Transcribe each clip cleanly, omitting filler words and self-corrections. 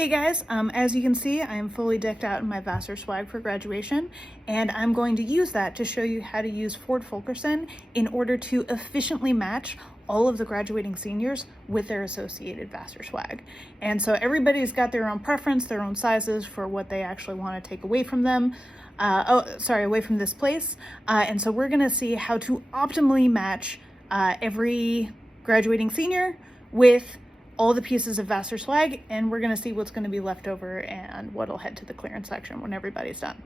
Hey guys, as you can see, I am fully decked out in my Vassar swag for graduation, and I'm going to use that to show you how to use Ford-Fulkerson in order to efficiently match all of the graduating seniors with their associated Vassar swag. And so everybody's got their own preference, their own sizes for what they actually want to take away from them. Away from this place. And so we're gonna see how to optimally match every graduating senior with all the pieces of Vassar swag, and we're gonna see what's gonna be left over and what'll head to the clearance section when everybody's done.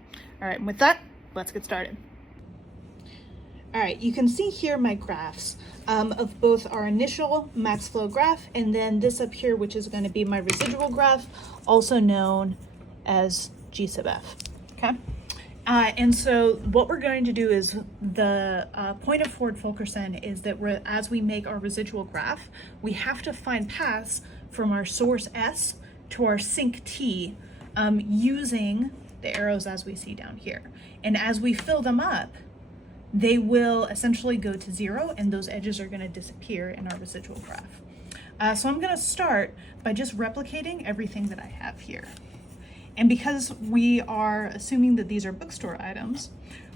All right, and with that, let's get started. All right, you can see here my graphs of both our initial max flow graph and then this up here, which is gonna be my residual graph, also known as G sub F, okay? And so what we're going to do is the point of Ford-Fulkerson is that as we make our residual graph, we have to find paths from our source S to our sink T using the arrows as we see down here. And as we fill them up, they will essentially go to zero and those edges are going to disappear in our residual graph. So I'm going to start by just replicating everything that I have here. And because we are assuming that these are bookstore items,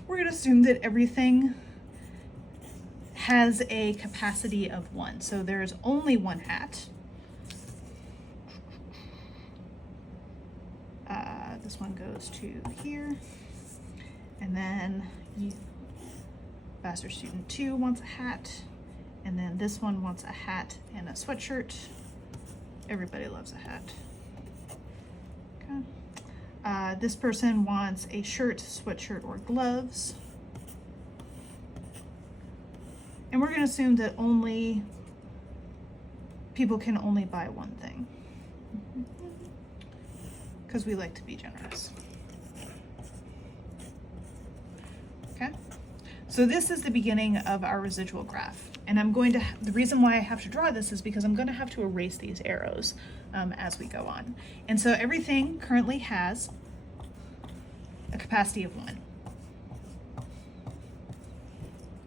we're going to assume that everything has a capacity of 1. So there's only one hat. This one goes to here. And then Vassar student 2 wants a hat. And then this one wants a hat and a sweatshirt. Everybody loves a hat. Okay. This person wants a shirt, sweatshirt, or gloves. And we're going to assume that people can only buy one thing. Because we like to be generous. Okay? So this is the beginning of our residual graph. And the reason why I have to draw this is because I'm going to have to erase these arrows as we go on. And so everything currently has a capacity of 1.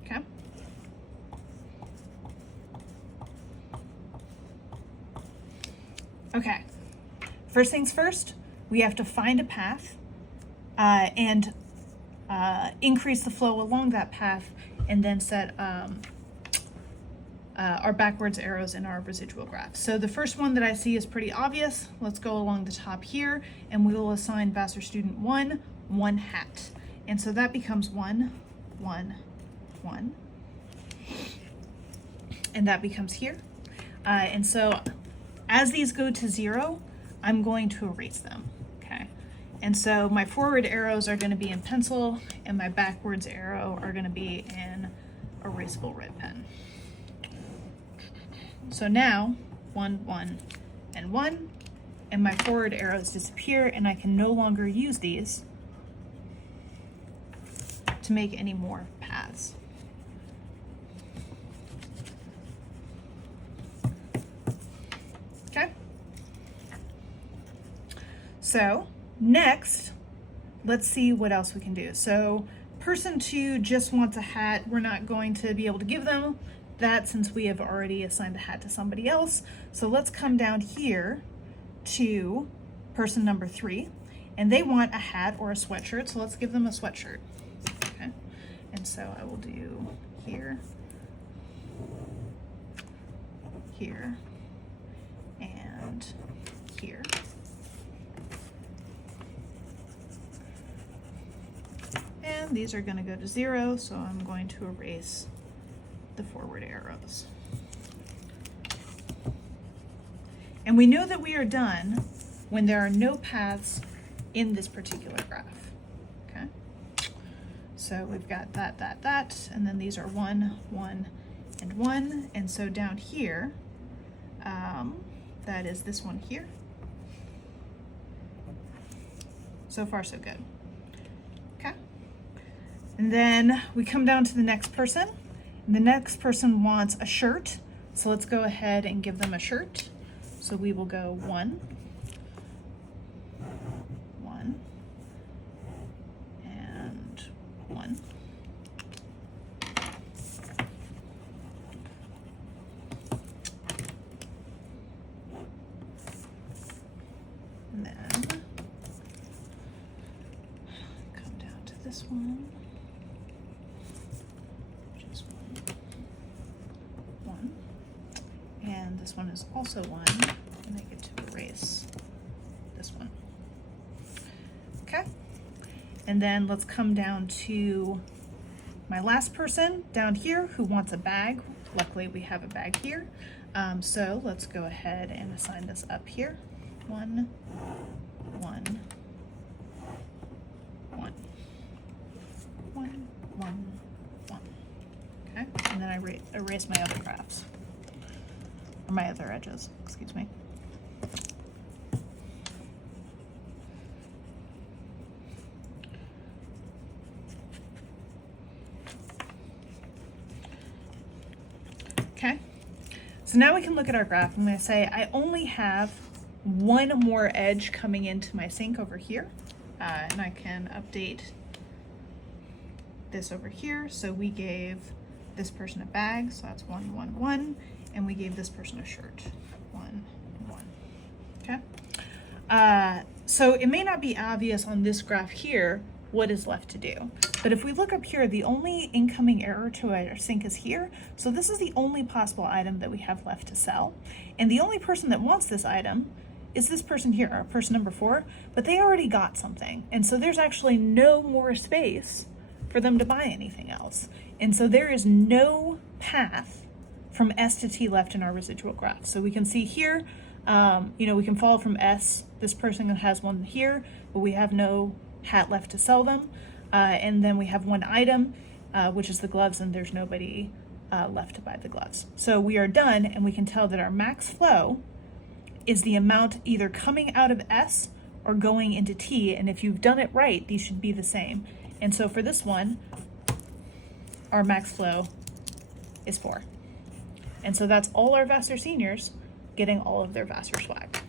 Okay? Okay. First things first, we have to find a path and increase the flow along that path and then set our backwards arrows in our residual graph. So the first one that I see is pretty obvious. Let's go along the top here and we will assign Vassar student 1 hat. And so that becomes 1, 1, 1. And that becomes here. And so as these go to 0, I'm going to erase them, okay? And so my forward arrows are gonna be in pencil and my backwards arrow are gonna be in erasable red pen. So now 1, 1, and 1, and my forward arrows disappear and I can no longer use these to make any more paths. Okay. So next, let's see what else we can do. So person 2 just wants a hat. We're not going to be able to give them that since we have already assigned the hat to somebody else. So let's come down here to person number 3, and they want a hat or a sweatshirt. So let's give them a sweatshirt. Okay. And so I will do here, here, and here. And these are going to go to 0, so I'm going to erase the forward arrows. And we know that we are done when there are no paths in this particular graph. Okay? So we've got that, and then these are 1, 1, and 1. And so down here, that is this one here. So far, so good. Okay? And then we come down to the next person. And the next person wants a shirt. So let's go ahead and give them a shirt. So we will go 1, 1, and 1. this one, which is one, and this one is also one, and I get to erase this one. Okay, and then let's come down to my last person down here who wants a bag. Luckily we have a bag here. So let's go ahead and assign this up here. 1, 1, 1, 1, 1, 1. Okay, and then I erase my other graphs, or my other edges, excuse me. Okay, so now we can look at our graph. I'm going to say I only have one more edge coming into my sink over here, and I can update this over here. So we gave this person a bag, so that's 1, 1, 1, and we gave this person a shirt, 1, 1. Okay, so it may not be obvious on this graph here what is left to do. But if we look up here, the only incoming error to our sink is here. So this is the only possible item that we have left to sell. And the only person that wants this item is this person here, our person number 4, but they already got something. And so there's actually no more space for them to buy anything else. And so there is no path from S to T left in our residual graph. So we can see here, you know, we can follow from S. This person has one here, but we have no hat left to sell them. And then we have one item, which is the gloves, and there's nobody left to buy the gloves. So we are done, and we can tell that our max flow is the amount either coming out of S or going into T, and if you've done it right, these should be the same. And so for this one, our max flow is 4. And so that's all our Vassar seniors getting all of their Vassar swag.